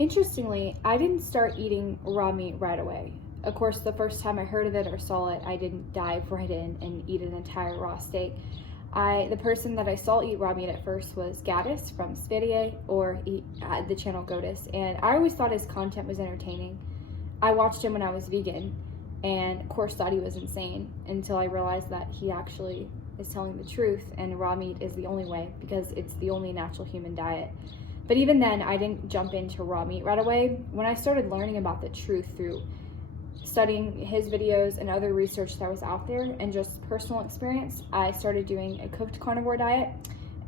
Interestingly, I didn't start eating raw meat right away. Of course, the first time I heard of it or saw it, I didn't dive right in and eat an entire raw steak. The person that I saw eat raw meat at first was Gaddis from Svidie, or the channel Godis, and I always thought his content was entertaining. I watched him when I was vegan, and of course thought he was insane until I realized that he actually is telling the truth, and raw meat is the only way because it's the only natural human diet. But even then, I didn't jump into raw meat right away. When I started learning about the truth through studying his videos and other research that was out there and just personal experience, I started doing a cooked carnivore diet.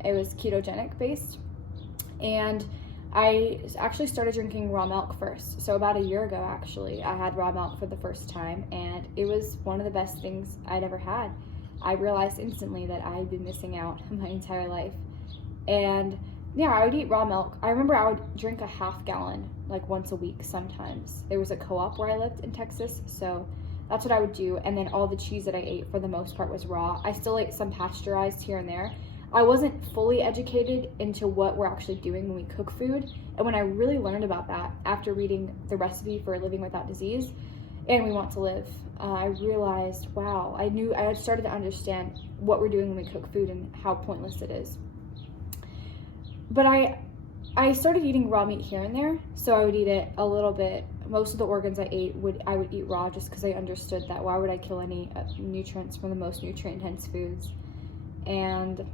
It was ketogenic based, and I actually started drinking raw milk first. So about a year ago, actually, I had raw milk for the first time, and it was one of the best things I'd ever had. I realized instantly that I had been missing out my entire life. And yeah, I would eat raw milk. I remember I would drink a half gallon like once a week sometimes. There was a co-op where I lived in Texas, so that's what I would do. And then all the cheese that I ate for the most part was raw. I still ate some pasteurized here and there. I wasn't fully educated into what we're actually doing when we cook food. And when I really learned about that after reading the recipe for Living Without Disease and We Want to Live, I realized, wow, I had started to understand what we're doing when we cook food and how pointless it is. But I started eating raw meat here and there, so I would eat it a little bit. Most of the organs I would eat raw just because I understood that why would I kill any nutrients from the most nutrient-dense foods. And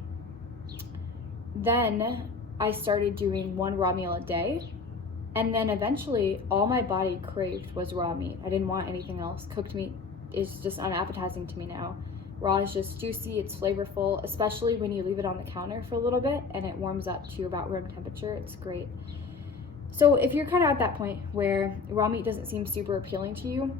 then I started doing one raw meal a day, and then eventually all my body craved was raw meat. I didn't want anything else. Cooked meat is just unappetizing to me now. Raw is just juicy, it's flavorful, especially when you leave it on the counter for a little bit and it warms up to about room temperature. It's great. So if you're kind of at that point where raw meat doesn't seem super appealing to you,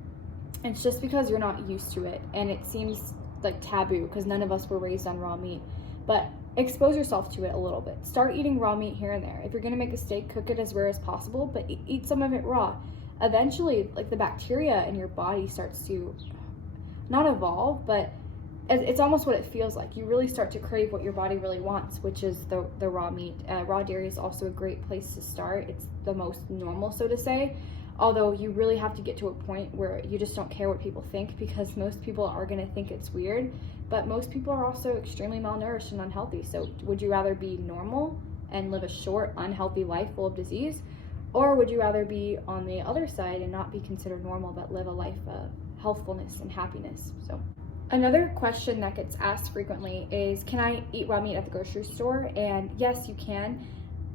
it's just because you're not used to it and it seems like taboo because none of us were raised on raw meat. But expose yourself to it a little bit. Start eating raw meat here and there. If you're gonna make a steak, cook it as rare as possible, but eat some of it raw. Eventually, like, the bacteria in your body starts to not evolve, but it's almost what it feels like. You really start to crave what your body really wants, which is the raw meat. Raw dairy is also a great place to start. It's the most normal, so to say, although you really have to get to a point where you just don't care what people think, because most people are going to think it's weird, but most people are also extremely malnourished and unhealthy. So would you rather be normal and live a short, unhealthy life full of disease, or would you rather be on the other side and not be considered normal but live a life of healthfulness and happiness? So another question that gets asked frequently is, can I eat raw meat at the grocery store? And yes, you can.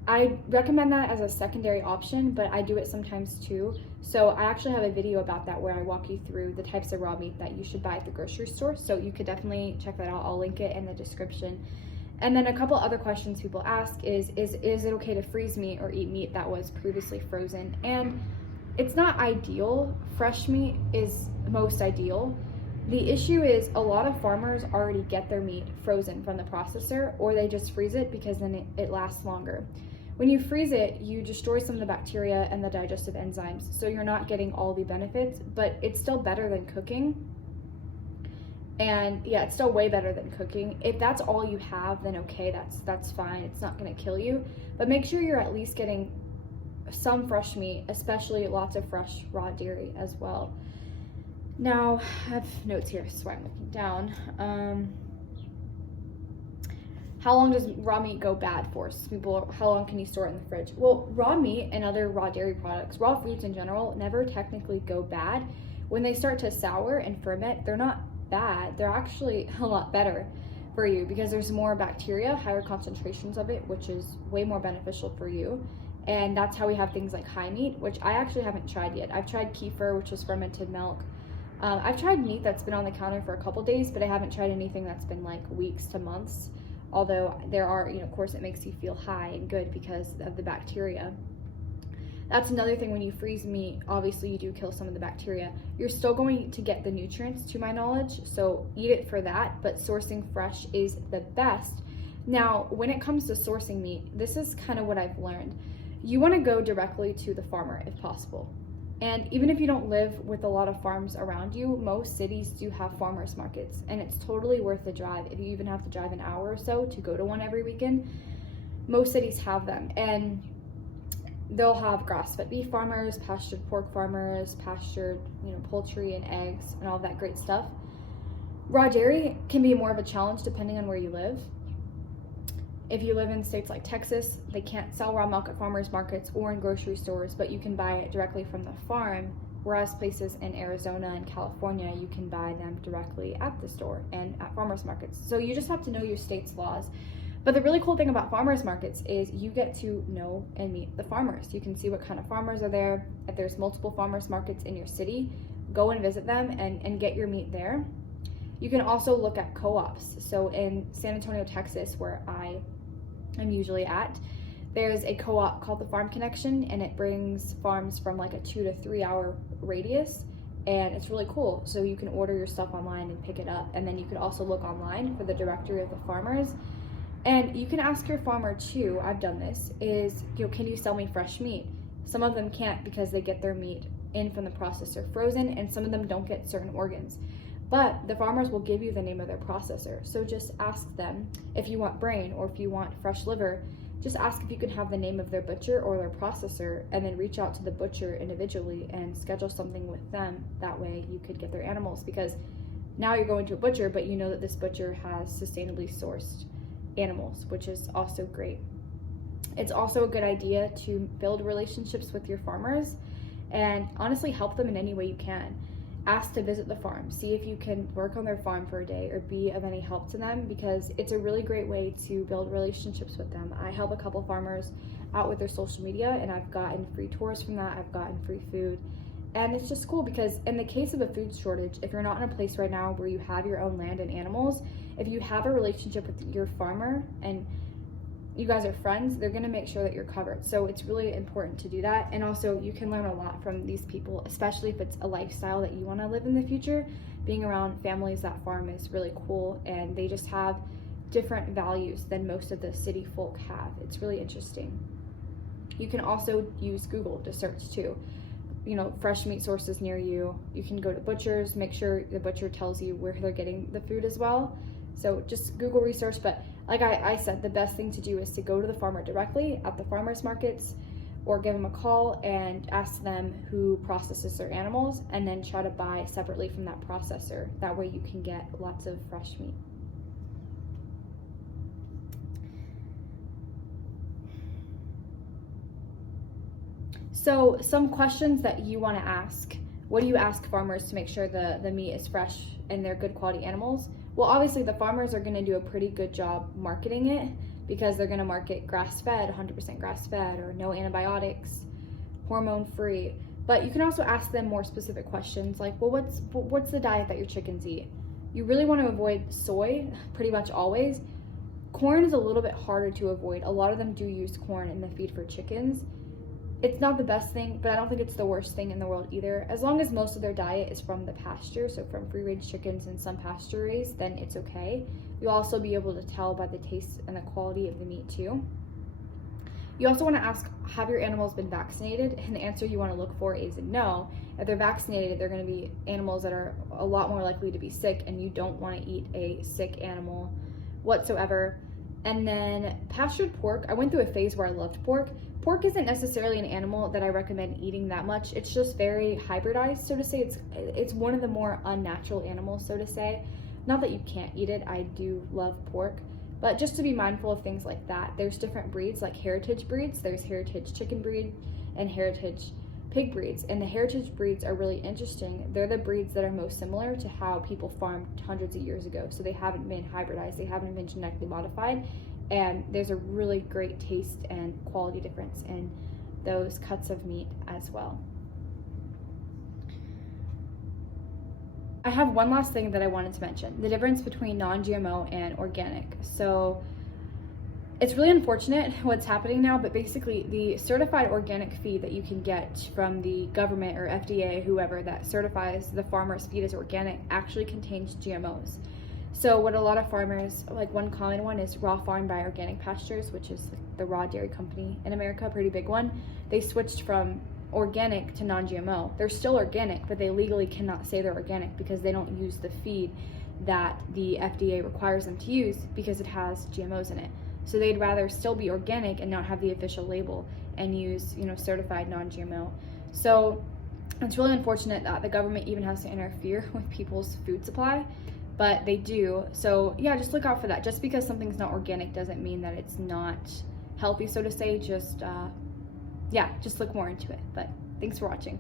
I recommend that as a secondary option, but I do it sometimes too. So I actually have a video about that where I walk you through the types of raw meat that you should buy at the grocery store. So you could definitely check that out. I'll link it in the description. And then a couple other questions people ask is it okay to freeze meat or eat meat that was previously frozen? And it's not ideal. Fresh meat is most ideal. The issue is a lot of farmers already get their meat frozen from the processor, or they just freeze it because then it lasts longer. When you freeze it, you destroy some of the bacteria and the digestive enzymes, so you're not getting all the benefits, but it's still better than cooking. And yeah, it's still way better than cooking. If that's all you have, then okay, that's fine. It's not going to kill you, but make sure you're at least getting some fresh meat, especially lots of fresh raw dairy as well. Now, I have notes here, so I'm looking down. How long does raw meat go bad for? How long can you store it in the fridge? Well, raw meat and other raw dairy products, raw foods in general, never technically go bad. When they start to sour and ferment, they're not bad. They're actually a lot better for you because there's more bacteria, higher concentrations of it, which is way more beneficial for you. And that's how we have things like high meat, which I actually haven't tried yet. I've tried kefir, which is fermented milk. I've tried meat that's been on the counter for a couple days, but I haven't tried anything that's been like weeks to months. Although there are, of course, it makes you feel high and good because of the bacteria. That's another thing. When you freeze meat, obviously you do kill some of the bacteria. You're still going to get the nutrients, to my knowledge, so eat it for that, but sourcing fresh is the best. Now, when it comes to sourcing meat, this is kind of what I've learned. You want to go directly to the farmer if possible. And even if you don't live with a lot of farms around you, most cities do have farmers markets, and it's totally worth the drive. If you even have to drive an hour or so to go to one every weekend, most cities have them. And they'll have grass-fed beef farmers, pastured pork farmers, pastured, poultry and eggs and all that great stuff. Raw dairy can be more of a challenge depending on where you live. If you live in states like Texas, they can't sell raw milk at farmers markets or in grocery stores, but you can buy it directly from the farm, whereas places in Arizona and California, you can buy them directly at the store and at farmers markets. So you just have to know your state's laws. But the really cool thing about farmers markets is you get to know and meet the farmers. You can see what kind of farmers are there. If there's multiple farmers markets in your city, go and visit them and get your meat there. You can also look at co-ops. So in San Antonio, Texas, where I am usually at, there's a co-op called the Farm Connection, and it brings farms from like a 2 to 3 hour radius, and it's really cool. So you can order your stuff online and pick it up, and then you could also look online for the directory of the farmers. And you can ask your farmer too, I've done this, can you sell me fresh meat? Some of them can't because they get their meat in from the processor frozen, and some of them don't get certain organs. But the farmers will give you the name of their processor. So just ask them if you want brain or if you want fresh liver. Just ask if you can have the name of their butcher or their processor, and then reach out to the butcher individually and schedule something with them. That way you could get their animals, because now you're going to a butcher, but you know that this butcher has sustainably sourced animals, which is also great. It's also a good idea to build relationships with your farmers and honestly help them in any way you can. Ask to visit the farm, see if you can work on their farm for a day or be of any help to them, because it's a really great way to build relationships with them. I help a couple farmers out with their social media, and I've gotten free tours from that. I've gotten free food, and it's just cool because in the case of a food shortage, if you're not in a place right now where you have your own land and animals, if you have a relationship with your farmer and you guys are friends, they're going to make sure that you're covered. So it's really important to do that. And also you can learn a lot from these people, especially if it's a lifestyle that you want to live in the future. Being around families that farm is really cool, and they just have different values than most of the city folk have. It's really interesting. You can also use Google to search too. Fresh meat sources near you. You can go to butchers, make sure the butcher tells you where they're getting the food as well. So just Google research, but like I said, the best thing to do is to go to the farmer directly at the farmers markets, or give them a call and ask them who processes their animals, and then try to buy separately from that processor. That way you can get lots of fresh meat. So some questions that you want to ask. What do you ask farmers to make sure the meat is fresh and they're good quality animals? Well, obviously the farmers are going to do a pretty good job marketing it, because they're going to market grass-fed, 100% grass-fed, or no antibiotics, hormone-free. But you can also ask them more specific questions like, well, what's the diet that your chickens eat? You really want to avoid soy pretty much always. Corn is a little bit harder to avoid. A lot of them do use corn in the feed for chickens. It's not the best thing, but I don't think it's the worst thing in the world either. As long as most of their diet is from the pasture, so from free-range chickens and some pasture raised, then it's okay. You'll also be able to tell by the taste and the quality of the meat too. You also want to ask, have your animals been vaccinated? And the answer you want to look for is no. If they're vaccinated, they're going to be animals that are a lot more likely to be sick, and you don't want to eat a sick animal whatsoever. And then pastured pork, I went through a phase where I loved pork. Pork isn't necessarily an animal that I recommend eating that much. It's just very hybridized, so to say. It's one of the more unnatural animals, so to say. Not that you can't eat it, I do love pork, but just to be mindful of things like that. There's different breeds, like heritage breeds. There's heritage chicken breed and heritage pig breeds, and the heritage breeds are really interesting. They're the breeds that are most similar to how people farmed hundreds of years ago, so they haven't been hybridized, they haven't been genetically modified, and there's a really great taste and quality difference in those cuts of meat as well. I have one last thing that I wanted to mention, the difference between non-GMO and organic. So it's really unfortunate what's happening now, but basically the certified organic feed that you can get from the government or FDA, whoever that certifies the farmer's feed as organic, actually contains GMOs. So what a lot of farmers, like one common one is Raw Farm by Organic Pastures, which is the raw dairy company in America, pretty big one. They switched from organic to non-GMO. They're still organic, but they legally cannot say they're organic because they don't use the feed that the FDA requires them to use because it has GMOs in it. So they'd rather still be organic and not have the official label. and use, you know, certified non-GMO. So it's really unfortunate that the government even has to interfere with people's food supply, but they do. So yeah, just look out for that. Just because something's not organic doesn't mean that it's not healthy, so to say. Just yeah, just look more into it. But thanks for watching.